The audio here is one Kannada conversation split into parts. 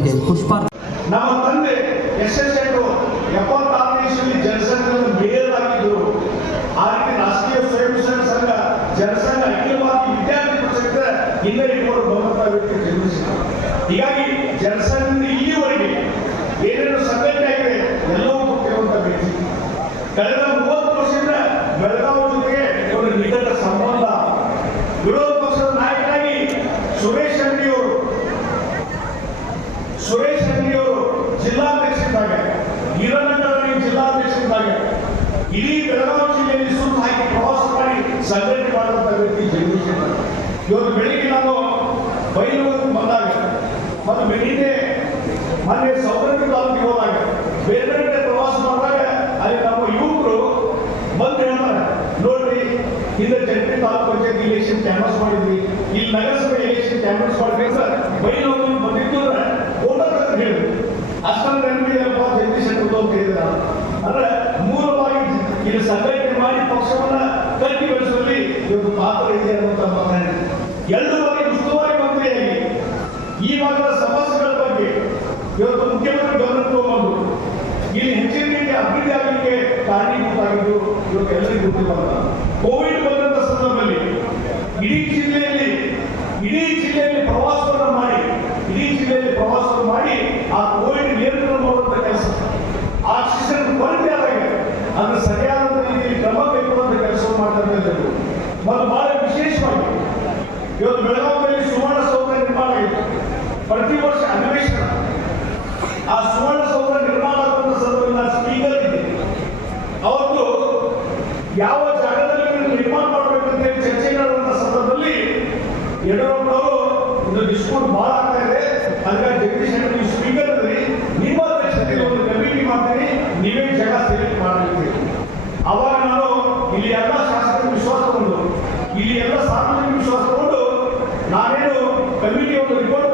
ಒಂದು ಪುಷ್ಪ ನಮ್ಮ ತಂದೆ ಎಸ್ ಎಸ್ ಶೆಟ್ಟರು ಎಪ್ಪತ್ತಾರನೇ ಜನಸಂಘದ ಮೇಯರ್ ಆಗಿದ್ದರು ಆ ರೀತಿ ರಾಷ್ಟ್ರೀಯ ಸ್ವಯಂ ಸೇವಕ ಸಂಘ, ಜನಸಂಘ ಅಖಿಲವಾಗಿ ವಿದ್ಯಾರ್ಥಿ ಪರಿಷತ್ ಹಿಂದೆ ಇಟ್ಕೊಂಡು ವ್ಯಕ್ತಿ ಹೀಗಾಗಿ ಜನಸಂಘದಿಂದ ಇಲ್ಲಿವರೆಗೆ ಏನೇನು ಸಂಘಟನೆ ಆಗಿದೆ, ಎಲ್ಲವೂ ಗೊತ್ತಿರುವಂತ ವ್ಯಕ್ತಿ ಕಳೆದ ಮೂವತ್ತು ವರ್ಷದಿಂದ ಬೆಳಗಾವಿ ಜೊತೆಗೆ ಒಂದು ನಿಕಟ ಸಂಬಂಧ. ವಿರೋಧ ಪಕ್ಷದ ನಾಯಕರಾಗಿ ಸುರೇಶ್ ಅಂಗಡಿ ಅವರು ಸುರೇಶ್ ಅಂಗಡಿ ಅವರು ಜಿಲ್ಲಾಧ್ಯಕ್ಷರಿದ್ದಾಗ ಹಿರಣ್ಣನಗರದಲ್ಲಿ ಜಿಲ್ಲಾಧ್ಯಕ್ಷರಿದ್ದಾಗ ಇಡೀ ಬೆಳಗಾವಿ ಜಿಲ್ಲೆಯಲ್ಲಿ ಸುತ್ತು ಹಾಕಿ ಪ್ರವಾಸ ಮಾಡಿ ಸಂಘಟನೆ ಮಾಡುವಂತ ವ್ಯಕ್ತಿ ಜಗದೀಶ್ ಶೆಟ್ಟರ್. ಇವತ್ತು ಬೆಳಿಗ್ಗೆ ನಾನು ಬೈಲೂರಿಗೆ ಬಂದಾಗ ಮತ್ತು ಬೆಳಿಗ್ಗೆ ಮೊನ್ನೆ ಸೌದತ್ತಿ ತಾಲೂಕಿಗೆ ಹೋದಾಗ ಬೇರೆ ಬೇರೆ ಪ್ರವಾಸ ಮಾಡಿದಾಗ ಅಲ್ಲಿ ನಮ್ಮ ಯುವಕರು ಬಂದು ಹೇಳ್ತಾರೆ, ನೋಡ್ರಿ, ಹಿಂದೆ ಜಂಟಿ ತಾಲೂಕು ಪಂಚಾಯತ್ ಇಲೆಕ್ಷನ್ ಕ್ಯಾನ್ವಸ್ ಮಾಡಿದ್ವಿ. ಇಲ್ಲಿ ನಗರಸಭೆ ಇಲೆಕ್ಷನ್ ಕ್ಯಾನ್ವಸ್ ಮಾಡಿದ್ವಿ ಸರ್. ಬಂದಿದ್ದು ಅಂದ್ರೆ ಓಟರ್ ಅಂತ ಹೇಳಿದ್ರು. ಅಷ್ಟೊಂದು ನೆನಪಿದೆಯಪ್ಪ ಜಗದೀಶ್ ಶೆಟ್ಟರ್ ಅಂತ ಹೇಳಿದ್ರೆ ಅಂದ್ರೆ ಮೂಲವಾಗಿ ಇಲ್ಲಿ ಸಂಘಟನೆ ಮಾಡಿ ಪಕ್ಷವನ್ನ ಕಟ್ಟಿ ಬೆಳೆಸುವಲ್ಲಿ ಇವತ್ತು ಪಾತ್ರ ಇದೆ ಅನ್ನುವಂತ ಮಾತನಾಡಿ ಎಲ್ಲರೂ ಉಸ್ತುವಾರಿ ಮಂತ್ರಿಯಾಗಿ ಈ ಭಾಗದ ಸಮಸ್ಯೆಗಳ ಬಗ್ಗೆ ಇವತ್ತು ಮುಖ್ಯಮಂತ್ರಿ ಗಮನಕ್ಕೆ ತಗೊಂಡು ಇಲ್ಲಿ ಹೆಚ್ಚಿನ ರೀತಿಯ ಅಭಿವೃದ್ಧಿ ಆಗಲಿಕ್ಕೆ ಕಾರಣೀಭೂತವಾಗಿದ್ದು ಇವತ್ತು ಎಲ್ಲರಿಗೂ ಗೊತ್ತಿಲ್ಲ ಕೋವಿಡ್ ಬಂದಂತ ಸಂದರ್ಭದಲ್ಲಿ ಇಡೀ ಜಿಲ್ಲೆಯಲ್ಲಿ ಇಡೀ ಜಿಲ್ಲೆಯಲ್ಲಿ ಪ್ರವಾಸವನ್ನು ಮಾಡಿ, ಇಡೀ ಜಿಲ್ಲೆಯಲ್ಲಿ ಪ್ರವಾಸ ಮಾಡಿ ಆ ಕೋವಿಡ್ ನಿಯಂತ್ರಣ ಮಾಡುವಂತ ಕೆಲಸ. ಆಕ್ಸಿಜನ್ ಕೊರತೆ ಆದಾಗ ಅದನ್ನು ಸರಿಯಾದ ರೀತಿಯಲ್ಲಿ ಕ್ರಮ ಕೈಗೊಳ್ಳುವಂತ ಕೆಲಸ ಮಾಡ್ತಾ ಮತ್ತು ಬಹಳ ವಿಶೇಷವಾಗಿ ಇವತ್ತು ಬೆಳಗಾವಿಯಲ್ಲಿ ಸುವರ್ಣ ಸೌಧ ನಿರ್ಮಾಣ ಆಗಿದೆ ಪ್ರತಿ ವರ್ಷ ಅನ್ವೇಷಣ. ಆ ಸುವರ್ಣ ಸೌಧ ನಿರ್ಮಾಣ ಆಗುವಂತ ಸಂದರ್ಭದಲ್ಲಿ ಸ್ಪೀಕರ್ ಇದೆ ಅವತ್ತು ಯಾವ ಜಾಗದಲ್ಲಿ ನಿರ್ಮಾಣ ಮಾಡಬೇಕಂತ ಹೇಳಿ ಚರ್ಚೆ ಮಾಡುವಂತ ಸಂದರ್ಭದಲ್ಲಿ ಯಡಿಯೂರಪ್ಪನವರು ಒಂದು ಡಿಸ್ಕೌಂಟ್ ಬಹಳ ಆಗ್ತಾ ಇದೆ. ಅದಕ್ಕೆ ಜಗದೀಶ್ ನೀವು ಸ್ಪೀಕರ್ ಅಲ್ಲಿ ನಿಮ್ಮ ಅಧ್ಯಕ್ಷತೆಯಲ್ಲಿ ಒಂದು ಕಮಿಟಿ ಮಾಡ್ತೀನಿ. ನೀವೇ ಜಾಗ ಸೆಲೆಕ್ಟ್ ಮಾಡಲಿಕ್ಕೆ ಅವಾಗ ನಾನು ಇಲ್ಲಿ ಎಲ್ಲ ಶಾಸಕರು ವಿಶ್ವಾಸ ಇಲ್ಲಿ ಎಲ್ಲ ಸಾರ್ವಜನಿಕ ವಿಶ್ವಾಸ ನಾನೇನು ಕಮಿಟಿ ಒಂದು ರಿಪೋರ್ಟ್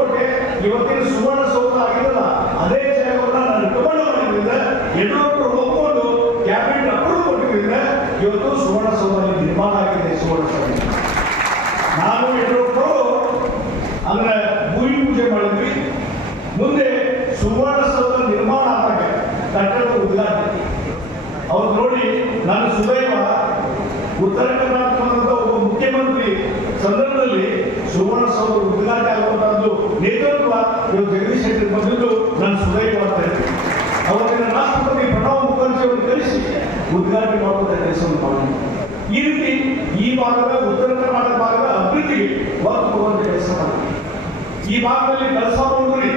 ಇವತ್ತಿನ ಸುವರ್ಣ ಸೌಧ ಆಗಿದಲ್ಲ, ಅದೇ ಜಾಗವನ್ನ ನಾನು ರಿಕಮೆಂಡ್ ಮಾಡಿದ್ರಿಂದ ಯಡಿಯೂರಪ್ಪರು ಒಪ್ಪಿಕೊಂಡು ಕ್ಯಾಬಿನೆಟ್ ಅಪ್ರೂವ್ ಕೊಟ್ಟಿದ್ದರಿಂದ ಇವತ್ತು ಸುವರ್ಣ ಸೌಧ ನಿರ್ಮಾಣ ಆಗಿದೆ, ಸುವರ್ಣ ಸೌಧ. ನಾನು ಯಡಿಯೂರಪ್ಪರು ಅಂದ್ರೆ ಭೂಮಿ ಪೂಜೆ ಮಾಡಿದ್ವಿ. ಮುಂದೆ ಸುವರ್ಣ ಸೌಧ ನಿರ್ಮಾಣ ಆದಾಗ ಕಟ್ಟಡದ ಉದ್ಘಾಟನೆ. ಅವ್ರು ನೋಡಿ, ನಾನು ಸುದೈವ, ಉತ್ತರ ಕರ್ನಾಟಕದ ಒಬ್ಬ ಮುಖ್ಯಮಂತ್ರಿ ಸಂದರ್ಭದಲ್ಲಿ ಸುವರ್ಣ ಸೌಧ ಉದ್ಘಾಟನೆ ಆಗುವಂತಹದ್ದು ಇವತ್ತು ಜಗದೀಶ್ ಶೆಟ್ಟರ್ ಬಂದಿದ್ದು ನಾನು ಸುದೈವ ಅಂತ ಹೇಳ್ತೀನಿ ಅವತ್ತಿನ ರಾಷ್ಟ್ರಪತಿ ಪ್ರಣವ್ ಮುಖರ್ಜಿ ಅವರು ಕಳಿಸಿ ಉದ್ಘಾಟನೆ ಮಾಡುವಂತಹ ಕೆಲಸವನ್ನು ಮಾಡಿ ಈ ರೀತಿ ಈ ಭಾಗದ, ಉತ್ತರ ಕರ್ನಾಟಕ ಭಾಗದ ಅಭಿವೃದ್ಧಿಗೆ ಒತ್ತು ಕೊಡುವಂತ ಕೆಲಸ ಮಾಡಿ ಈ ಭಾಗದಲ್ಲಿ ಕೆಲಸ ಮಾಡಿ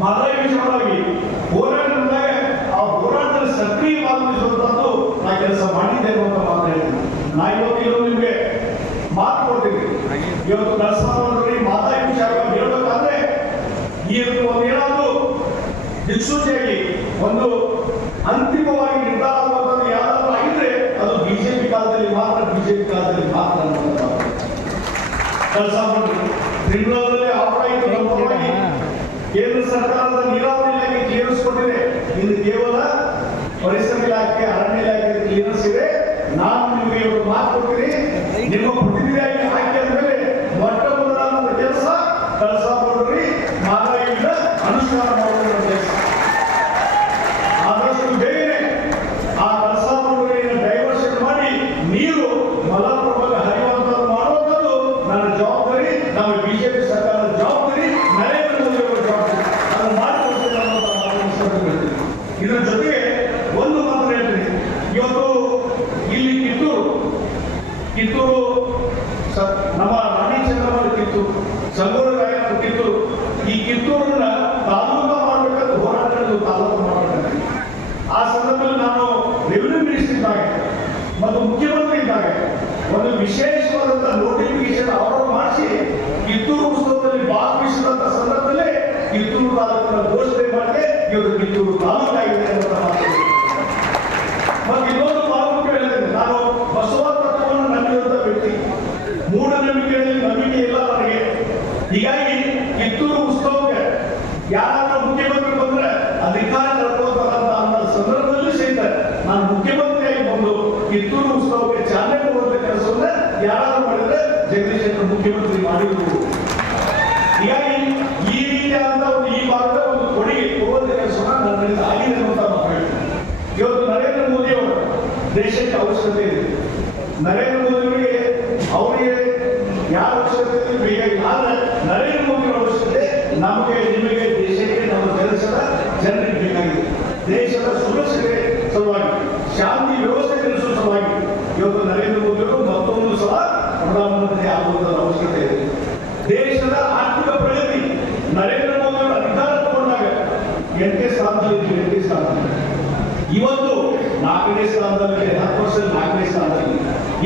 ಮಲೈ ವಿಚಾರವಾಗಿ ಹೋರಾಟ ಆ ಹೋರಾಟದಲ್ಲಿ ಸಕ್ರಿಯ ಭಾಗವಹಿಸುವಂತದ್ದು ನಾ ಕೆಲಸ ಮಾಡಿದ್ದೆ ಅನ್ನುವಂತ ಮಾತು ಹೇಳ್ತೀನಿ. ನಾ ಇವತ್ತು ನಿಮಗೆ ಮಾತು ಕೊಡ್ತೀನಿ. ಇವತ್ತು ಕೆಲಸ ಮಾಡಿ ಮಾತಾಡಿ ಈ ಒಂದು ಏನಾದರೂ ದಿಕ್ಸೂಚಿಯಾಗಿ ಒಂದು ಅಂತಿಮವಾಗಿ ನಿರ್ಧಾರ ಆಗುವಂಥದ್ದು ಯಾರಾದರೂ ಆಗಿದ್ರೆ ಅದು ಬಿಜೆಪಿ ಕಾಲದಲ್ಲಿ ಮಾತ್ರ ಬಿಜೆಪಿ ಕಾಲದಲ್ಲಿ ಮಾತ್ರ. ಕೆಲಸ ಮಾಡಿ ಬೆಂಗಳೂರಲ್ಲಿ ಆಪರೇಟ್ ಕೇಂದ್ರ ಸರ್ಕಾರದ ನೀರಾವರಿ ಇಲಾಖೆ ಕ್ಲಿಯರೆನ್ಸ್ ಕೊಟ್ಟಿದೆ ಇದು ಕೇವಲ ಪರಿಸರ ಇಲಾಖೆ ಅರಣ್ಯ ಇಲಾಖೆ ಕ್ಲಿಯರೆನ್ಸ್ ಇದೆ ನಾನು ನಿಮಗೆ ಇವತ್ತು ಮಾತು ಕೊಡ್ತೀನಿ ನಿಮ್ಮ ಪ್ರತಿನಿಧಿಯಾಗಿ ಆಯ್ಕೆ ಆದ್ಮೇಲೆ ಮೊಟ್ಟ ಮೊದಲಾದ ಕೆಲಸ ಕೆಲಸ ನೋಡ್ರಿ ಮಾನವಿಯಿಂದ ಅನುಷ್ಠಾನ ಮಾಡುವ ಕೆಲಸ ಆದಷ್ಟು ಬೇಗನೆ ಆ ಕೆಲಸ ಮಾಡುವವರಿಗೆ ಡೈವರ್ಷನ್ ಮಾಡಿ ನೀರು ಮಲಪ್ರಭಾಗ ಹರಿಯುವಂಥದ್ದು ಮಾಡುವಂಥದ್ದು ನನ್ನ ಜವಾಬ್ದಾರಿ ನಮ್ಮ ಬಿಜೆಪಿ ಸರ್ಕಾರದ ಜವಾಬ್ದಾರಿ ನರೇಂದ್ರ ಮೋದಿ ಅವರ ಜವಾಬ್ದಾರಿ ಅದನ್ನು ಮಾಡಿಕೊಡ್ತೀನಿ ಅನ್ನೋದು ನಾನು ಇಷ್ಟಪಟ್ಟು ಹೇಳ್ತೀನಿ. ಇದರ ಜೊತೆಗೆ ಒಂದು ಮಾತು ಹೇಳ್ತೀನಿ ಇವತ್ತು ಇಲ್ಲಿ ಕಿತ್ತೂರು ಕಿತ್ತೂರು ಸ- ನಮ್ಮ ರಾಣಿ ಚಂದ್ರಮೌಳಿ ಕಿತ್ತೂರು ಸಂಗೂರು ರಾಯಣ್ಣ ಕಿತ್ತೂರು ಈ ಕಿತ್ತೂರನ್ನ ತಾಲೂಕು ಮಾಡಬೇಕಂತ ಹೋರಾಟ ನಡೆದು ತಾಲೂಕು ಮಾಡಬೇಕಂತ ಆ ಸಂದರ್ಭದಲ್ಲಿ ನಾನು ರೆವಿನ್ಯೂ ಮಿನಿಸ್ಟರ್ ಇದ್ದಾಗ ಮತ್ತು ಮುಖ್ಯಮಂತ್ರಿ ಇದ್ದಾಗ ಒಂದು ವಿಶೇಷವಾದಂತಹ ನೋಟಿಫಿಕೇಶನ್ ಅವರು ಮಾಡಿಸಿ, ಕಿತ್ತೂರು ಉತ್ಸವದಲ್ಲಿ ಭಾಗವಹಿಸಿದಂತ ಸಂದರ್ಭದಲ್ಲಿ ಕಿತ್ತೂರು ತಾಲೂಕಿನ ಘೋಷಣೆ ಮಾಡಿದೆ ಇವರು ಕಿತ್ತೂರು ತಾಲೂಕಾಗಿದೆ ಅಂತ ಮಾತು. ಮತ್ತೆ ಇನ್ನೊಂದು ಪ್ರಾಮುಖ್ಯ ಹೇಳಿದೆ ನಾನು ಬಸವ ತತ್ವವನ್ನು ನಂಬಿದಂತ ವ್ಯಕ್ತಿ. ಮೂಢನಂಬಿಕೆಯಲ್ಲಿ ನಂಬಿಕೆ ಇಲ್ಲ ನನಗೆ. ಹೀಗಾಗಿ ಕಿತ್ತೂರು ಉತ್ಸವಕ್ಕೆ ಯಾರಾದ್ರೂ ಮುಖ್ಯಮಂತ್ರಿ ಮಾಡಿದ್ರು ಹೀಗಾಗಿ ಈ ರೀತಿಯಾದಂತಹ ಒಂದು ಈ ಭಾಗದ ಒಂದು ಕೊಡುಗೆ ಸಹ ನನ್ನಿಂದ ಆಗಿದೆ ಅಂತ ನಾವು ಹೇಳ್ತೀವಿ ಇವತ್ತು ನರೇಂದ್ರ ಮೋದಿ ಅವರು ದೇಶಕ್ಕೆ ಅವಶ್ಯಕತೆ ಇದೆ. ನರೇಂದ್ರ ಮೋದಿ ಅವರಿಗೆ ಅವರಿಗೆ ಯಾರ ಅವಶ್ಯಕತೆ ಬೇಕಾಗಿಲ್ಲ ಆದ್ರೆ ನರೇಂದ್ರ ಮೋದಿ ಅವಶ್ಯಕತೆ ನಮಗೆ ಇವತ್ತು ನಾಲ್ಕನೇ ಸ್ಥಾನದಲ್ಲಿ ಹತ್ತು ವರ್ಷದಲ್ಲಿ ನಾಲ್ಕನೇ ಸ್ಥಾನದಲ್ಲಿ.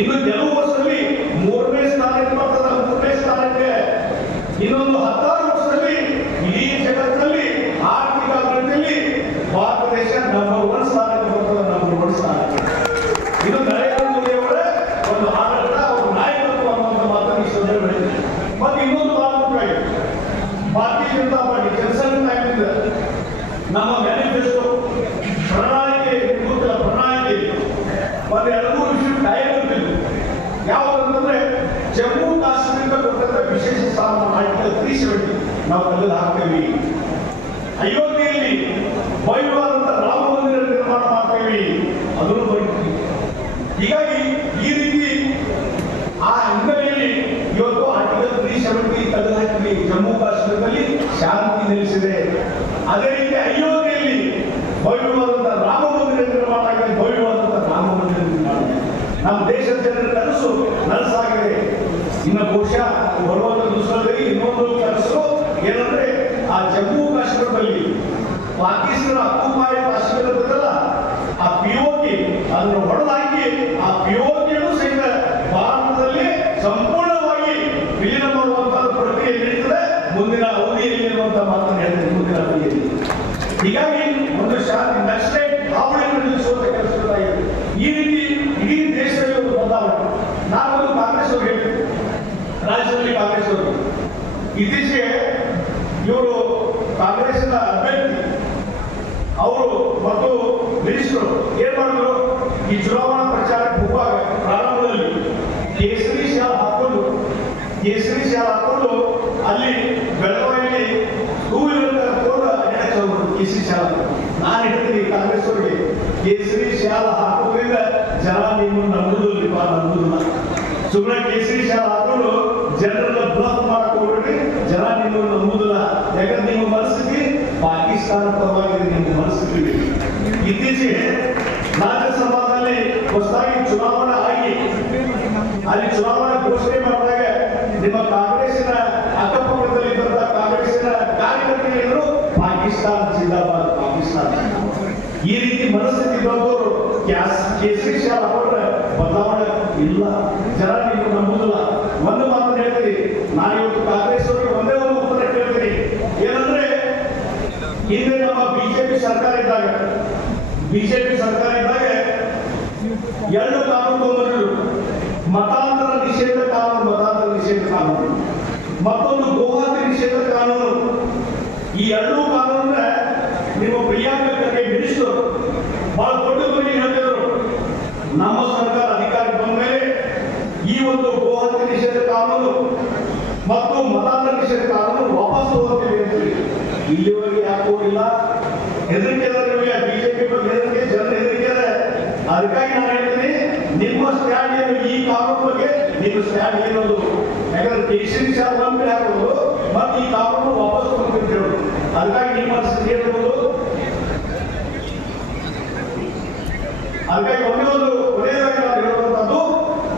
ಇನ್ನು ಕೆಲವು ವರ್ಷದಲ್ಲಿ ಮೂರನೇ ಸ್ಥಾನಕ್ಕೆ ಬರ್ತದ ಮೂರನೇ ಸ್ಥಾನಕ್ಕೆ ಇನ್ನೊಂದು ಹತ್ತಾರು ವರ್ಷದಲ್ಲಿ ಇಡೀ ಜಗತ್ತಿನಲ್ಲಿ ಆರ್ಥಿಕ ಅಭಿವೃದ್ಧಿಯಲ್ಲಿ ಭಾರತ ದೇಶ ನಂಬರ್ ಒನ್ ಸ್ಥಾನಕ್ಕೆ ಬರ್ತದ ನಂಬರ್ ಒನ್ ಸ್ಥಾನಕ್ಕೆ ಇದು ನರೇಂದ್ರ ಮೋದಿ ಅವರ ಒಂದು ಆಡಳಿತ ಅವರ ನಾಯಕತ್ವ ಅನ್ನುವಂಥ ಮಾತನ್ನು ಈ ಸಂದರ್ಭದಲ್ಲಿ ಹೇಳ್ತೀನಿ. ಮತ್ತೆ ಇನ್ನೊಂದು ಬಹಳ ಮುಖ್ಯವಾಗಿದೆ ಭಾರತೀಯ ಜನತಾ ಪಾರ್ಟಿ ಜನಸಂಘ ಟೈಮಿಂದ ನಮ್ಮ ಮ್ಯಾನಿಫೆಸ್ಟೋ ಪ್ರಣಾಳಿಕೆ ಗೊತ್ತಿಲ್ಲ ಪ್ರಣಾಳಿಕೆ ಒಂದು ಎರಡು ಮೂರು ವಿಷಯ ಟೈಮ್ ಇರ್ತಿದ್ವು ಯಾವುದಂತಂದ್ರೆ ಜಮ್ಮು ಕಾಶ್ಮೀರಕ್ಕೆ ಕೊಟ್ಟಂತ ವಿಶೇಷ ಸ್ಥಾನ ಆರ್ಟಿಕಲ್ ತ್ರೀ ಸೆವೆಂಟಿ. ನಾವು ತೆಗೆದು ಹಾಕ್ತೇವೆ. ಅಯೋಧ್ಯೆಯಲ್ಲಿ ಭವ್ಯವಾದಂತ ರಾಮ ಮಂದಿರ ನಿರ್ಮಾಣ ಮಾಡ್ತೇವೆ. ಅದನ್ನು ಬರೀತೀವಿ. ಹೀಗಾಗಿ ಈ ರೀತಿ ಆ ಹಿನ್ನೆಲೆಯಲ್ಲಿ ಇವತ್ತು ಆರ್ಟಿಕಲ್ ತ್ರೀ ಸೆವೆಂಟಿ ಹಾಕ್ತೀವಿ. ಜಮ್ಮು ಕಾಶ್ಮೀರದಲ್ಲಿ ಶಾಂತಿ ನೆಲೆಸಿದೆ. ಅದೇ ರೀತಿ ಅಯೋಧ್ಯೆಯಲ್ಲಿ ಭವ್ಯವಾದಂತಹ ರಾಮ ಮಂದಿರ ನಿರ್ಮಾಣ ಆಗಿದೆ. ಭವ್ಯವಾದಂತಹ ರಾಮ ಮಂದಿರ ನಿರ್ಮಾಣ ನಮ್ಮ ದೇಶದ ಜನರ ಇನ್ನು ಬಹುಶಃ ಬರುವಂತ ದಿವಸದಲ್ಲಿ ಇನ್ನೊಂದು ಕನಸು ಏನಂದ್ರೆ ಆ ಜಮ್ಮು ಕಾಶ್ಮೀರದಲ್ಲಿ ಪಾಕಿಸ್ತಾನ ಅಕ್ಕುಪಾಯ ಕಾಶ್ಮೀರದಲ್ಲ ಆ ಪಿಒಟಿ ಅದನ್ನು ಹೊಡೆದಾಕಿ ಆ ಪಿಒಟಿಯನ್ನು ಸಹಿತ ಭಾರತದಲ್ಲಿ ಸಂಪೂರ್ಣವಾಗಿ ವಿಲೀನ ಮಾಡುವಂತಹ ಪ್ರಕ್ರಿಯೆ ನಡೀತದೆ ಮುಂದಿನ ಅವಧಿಯಲ್ಲಿ ಅನ್ನುವಂಥ ಮಾತನ್ನು ಹೇಳ್ತೀನಿ ಮುಂದಿನ ಅವಧಿಯಲ್ಲಿ ಹೀಗಾಗಿ ಒಂದು ಶಾಂತಿ ನಕ್ಸಲೈಟ್ ಹಾವಳಿಯನ್ನು ನಿಲ್ಲಿಸುವಂತ ಕೆಲಸಗಳಾಗಿದೆ ಈ ರೀತಿ ಇಡೀ ದೇಶದಲ್ಲಿ ಒಂದು ಬದಲಾವಣೆ ನಾನು ಒಂದು ಕಾಂಗ್ರೆಸ್ ಅವರು ಹೇಳಿದ್ದೆ ರಾಜ್ಯದಲ್ಲಿ ಕಾಂಗ್ರೆಸ್ ಅವರು ಇತ್ತೀಚೆಗೆ ಇವರು ಕಾಂಗ್ರೆಸ್ನ ಅಭ್ಯರ್ಥಿ. ಅವರು ಮತ್ತು ಮಿನಿಸ್ಟರು ಏನ್ ಮಾಡಿದ್ರು? ಈ ಚುನಾವಣಾ ಪ್ರಚಾರಕ್ಕೆ ಹೋಗುವಾಗ ಪ್ರಾರಂಭದಲ್ಲಿ ಕೇಸರಿ ಶಾಲ್ ಹಾಕೊಂಡು ಕೇಸರಿ ಶಾಲ್ ಹಾಕೊಂಡು ಅಲ್ಲಿ ಬೆಳಗಾವಿಯಲ್ಲಿ ಟೂ ವೀಲರ್ ಕರ್ಕೊಂಡು ಅಡ್ಡಾಡ್ತಾ ಕೇಸರಿ ಶಾಲ ನಾನು ಹೇಳ್ತೀನಿ ಕಾಂಗ್ರೆಸ್ ಅವರಿಗೆ ಕೇಸರಿ ಶಾಲ ಹಾಕೋದ್ರಿಂದ ಜನ ನೀವು ನಂಬುದಿಲ್ಲ ನಂಬುದಿಲ್ಲ ಸುಮ್ಮನೆ ಕೇಸರಿ ಶಾಲಾ ಹಾಕೊಂಡು ಜನರನ್ನ ಬ್ಲಾಕ್ ಮಾಡಕ್ ಜನ ನಿಮ್ಮನ್ನು ನಂಬುದಿಲ್ಲ ಯಾಕಂದ್ರೆ ನಿಮ್ಮ ಮನಸ್ಸಿಗೆ ಪಾಕಿಸ್ತಾನ ಪರವಾಗಿ ನಿಮ್ಮ ಮನಸ್ಸಿಗೆ ಇತ್ತೀಚೆಗೆ ರಾಜ್ಯಸಭಾದಲ್ಲಿ ಹೊಸದಾಗಿ ಚುನಾವಣೆ ಆಗಿ, ಅಲ್ಲಿ ಚುನಾವಣಾ ಘೋಷಣೆ ಮಾಡಿದಾಗ ನಿಮ್ಮ ಕಾಂಗ್ರೆಸ್ನ ಅಕ್ಕಪಕ್ಕದಲ್ಲಿ ಬಂದ ಕಾಂಗ್ರೆಸ್ನ ಕಾರ್ಯಕರ್ತರು ಪಾಕಿಸ್ತಾನ ಜಿಂದಾಬಾದ್, ಪಾಕಿಸ್ತಾನ. ಈ ರೀತಿ ಮನಸ್ಥಿತಿ ಬಂದವರು ಕೇಸರಿ ಶಾಲ್ ಬದಲಾವಣೆ ಇಲ್ಲ ಜನ ನೀವು ನಂಬುದಿಲ್ಲ ಒಂದು ಮಾತು ಹೇಳ್ತೀನಿ ನಾನು ಇವತ್ತು ಕಾಂಗ್ರೆಸ್ ಅವರಿಗೆ ಒಂದೇ ಒಂದು ಉತ್ತರ ಕೇಳ್ತೀನಿ ಏನಂದ್ರೆ ಹಿಂದೆ ನಮ್ಮ ಬಿಜೆಪಿ ಸರ್ಕಾರ ಇದ್ದಾಗ ಬಿಜೆಪಿ ಸರ್ಕಾರ ಇದ್ದಾಗ ಎರಡು ಕಾನೂನು ತಗೊಂಡ್ರು ಮತಾಂತರ ನಿಷೇಧ ಕಾನೂನು, ಮತಾಂತರ ನಿಷೇಧ ಕಾನೂನು. ಮತ್ತೊಂದು ಗೋಹತ್ಯೆ ನಿಷೇಧ ಕಾನೂನು. ಈ ಎರಡೂ ಕಾನೂನನ್ನ ನಿಮ್ಮ ಪ್ರಿಯಾಂಕ ಖರ್ಗೆ ಮಿನಿಸ್ಟರ್ ಬಹಳ ದೊಡ್ಡ ಧ್ವನಿ ಹೇಳ್ತಿದ್ರು. ನಮ್ಮ ಸರ್ಕಾರ ಅಧಿಕಾರಕ್ಕೆ ಬಂದ ಮೇಲೆ ಈ ಒಂದು ಗೋಹತ್ಯೆ ನಿಷೇಧ ಕಾನೂನು ಮತ್ತು ಮತಾಂತರ ನಿಷೇಧ ಕಾನೂನು ವಾಪಸ್ ತಗೋತೀವಿ ಅಂತ ಯಾಕೆ ಹೋಗಿಲ್ಲ. ಹೆದರಿಕೆ ಅದ ನಿಮಗೆ ಬಿಜೆಪಿ ಬಗ್ಗೆ ಹೆದರಿಕೆ ಜನ ಹೆದರಿಕೆ ಅದ ಅದಕ್ಕಾಗಿ ನಾನು ಹೇಳ್ತೀನಿ, ನಿಮ್ಮ ಸ್ಟ್ಯಾಂಡ್ ಏನು ಈ ಕಾನೂನು ಬಗ್ಗೆ ನಿಮ್ಮ ಸ್ಟ್ಯಾಂಡ್ ಏನದು? ಯಾಕಂದ್ರೆ ಕೇಸರಿ ಶಾಲ್ ನಂಬಿ ಹಾಕೋದು, ಮತ್ತು ಈ ಕಾನೂನು ವಾಪಸ್ ಹೇಳೋದು ಅದಕ್ಕಾಗಿ ನಿಮ್ಮ ಸ್ಥಿತಿ ಹೇಳ್ಬೋದು ಅದಕ್ಕಾಗಿ ಒಂದೇ ಒಂದು ಕೊನೆಯದಾಗಿ ನಾನು ಹೇಳುವಂತದ್ದು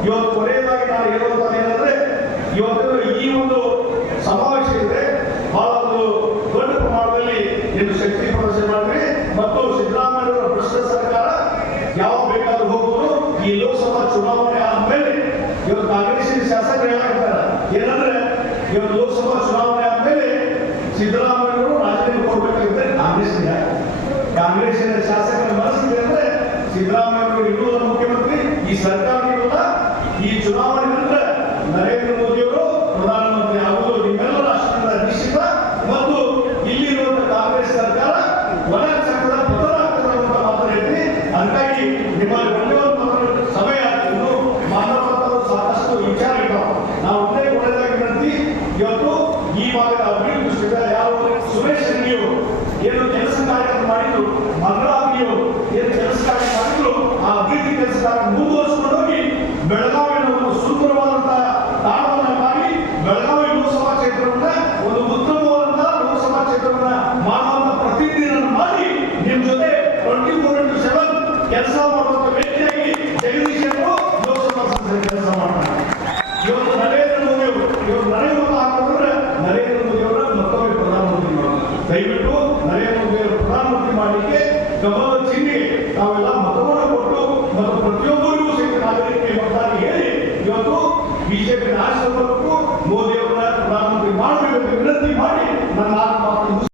ಇವತ್ತು ಕೊನೆಯದಾಗಿ ನಾನು ಹೇಳುವಂತದ್ದು ಏನಂದ್ರೆ ಇವತ್ತು ಈ ಒಂದು ಸಮಾವೇಶ ಇದೆ ಬಹಳ ಒಂದು ದೊಡ್ಡ ಪ್ರಮಾಣದಲ್ಲಿ ಏನು ಶಕ್ತಿ ಪ್ರದರ್ಶನ ಮಾಡಿದ್ರಿ ಮತ್ತು ಸಿದ್ದರಾಮಯ್ಯ ಭ್ರಷ್ಟ ಸರ್ಕಾರ ಯಾವಾಗ ಬೇಕಾದ್ರೂ ಹೋಗ್ಬೋದು ಈ ಲೋಕಸಭಾ ಚುನಾವಣೆ ಆದ್ಮೇಲೆ ಇವತ್ತು ಕಾಂಗ್ರೆಸ್ಸಿನ ಶಾಸಕರು ಹೇಳಾಕತ್ತಾರೆ ಏನಂದ್ರೆ, ಇವತ್ತು ಲೋಕಸಭಾ ಚುನಾವಣೆ ಆದ್ಮೇಲೆ ಸಿದ್ದರಾಮಯ್ಯವರು ರಾಜೀನಾಮೆ ಕೊಡ್ಬೇಕಾಗಿದ್ರೆ ಕಾಂಗ್ರೆಸ್ಸಿನ ಕಾಂಗ್ರೆಸ್ಸಿನ ಶಾಸಕರ ಮನಸ್ಸಿದೆ ಅಂದ್ರೆ ಸಿದ್ದರಾಮಯ್ಯವರು ಇರುವುದರ ಮುಖ್ಯಮಂತ್ರಿ ಈ ಸರ್ಕಾರ ಇರುವುದ ಈ ಚುನಾವಣೆ ನಂತರ ನರೇಂದ್ರ ಮೋದಿಯವರು ಪ್ರಧಾನಮಂತ್ರಿ ಆಗುವುದು ನಿಮ್ಮೆಲ್ಲರ ರಾಷ್ಟ್ರದ ನಿಶ್ಚಿತ ಮತ್ತು ಇಲ್ಲಿರುವಂತಹ ಕಾಂಗ್ರೆಸ್ ಸರ್ಕಾರ ಒಳ ಚಕ್ರದ ಪತನ ಆಗ್ತದೆ ಅಂತ ಮಾತ್ರ ಹೇಳ್ತೀನಿ ಅದಕ್ಕಾಗಿ ನಿಮ್ಮಲ್ಲಿ ಒಂದೇ ಒಂದು ಮಾತ್ರ ಸಮಯ ಇನ್ನು ಮಾನವತರು ಸಾಕಷ್ಟು ವಿಚಾರ ಇದ್ದಾವೆ ನಾವು ಒಂದೇ ಕೊನೆಯದಾಗಿ ವಿನಂತಿ ಇವತ್ತು ಈ ಭಾಗದ ಅಭಿವೃದ್ಧಿ ದೃಷ್ಟಿಯಿಂದ ಯಾವ ಸುರೇಶ್ ರೆಡ್ಡಿಯವರು ಏನು ಕೆಲಸ ಕಾರ್ಯವನ್ನು ಮಾಡಿದ್ದು ಮಂಗಳಾಗಿಯವರು ಕೆಲಸ ಮಾಡುವಂತ ವ್ಯಕ್ತಿಯಾಗಿ ಜಗದೀಶ್ ಅವರು ಲೋಕಸಭಾ ಸದಸ್ಯರು ಕೆಲಸ ಮಾಡ್ತಾರೆ ಇವತ್ತು ನರೇಂದ್ರ ಮೋದಿ ಅವರು ಇವತ್ತು ನರೇಂದ್ರ ಮೋದಿ ಹಾಕಿದ್ರೆ ನರೇಂದ್ರ ಮೋದಿ ಅವರ ಮತ್ತೊಮ್ಮೆ ಪ್ರಧಾನಮಂತ್ರಿ ಮಾಡೋದು ದಯವಿಟ್ಟು ನರೇಂದ್ರ ಮೋದಿ ಅವರು ಪ್ರಧಾನಮಂತ್ರಿ ಮಾಡಲಿಕ್ಕೆ ಗಮನದ ಚಿಹ್ನೆ ತಾವೆಲ್ಲ ಮತವನ್ನು ಕೊಟ್ಟು ಮತ್ತು ಪ್ರತಿಯೊಬ್ಬರಿಗೂ ಸಹಿತ ನಾಗರಿಕರಿಗೆ ಮತದಾನ ಹೇಳಿ ಇವತ್ತು ಬಿಜೆಪಿ ರಾಷ್ಟ್ರದವರೆಗೂ ಮೋದಿ ಅವರನ್ನ ಪ್ರಧಾನಮಂತ್ರಿ ಮಾಡಬೇಕು ಅಂತ ವಿನಂತಿ ಮಾಡಿ ನನ್ನ ಮಾತು ಮುಗಿಸ್ತೇನೆ.